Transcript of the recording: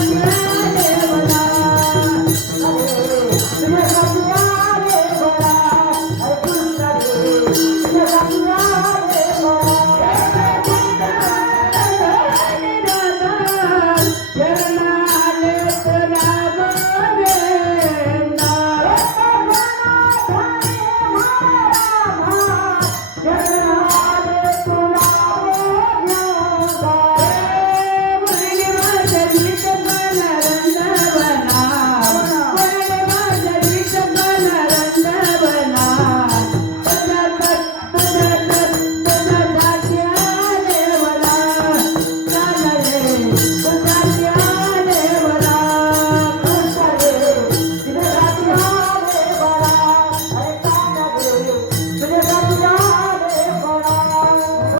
Thank mm -hmm. you.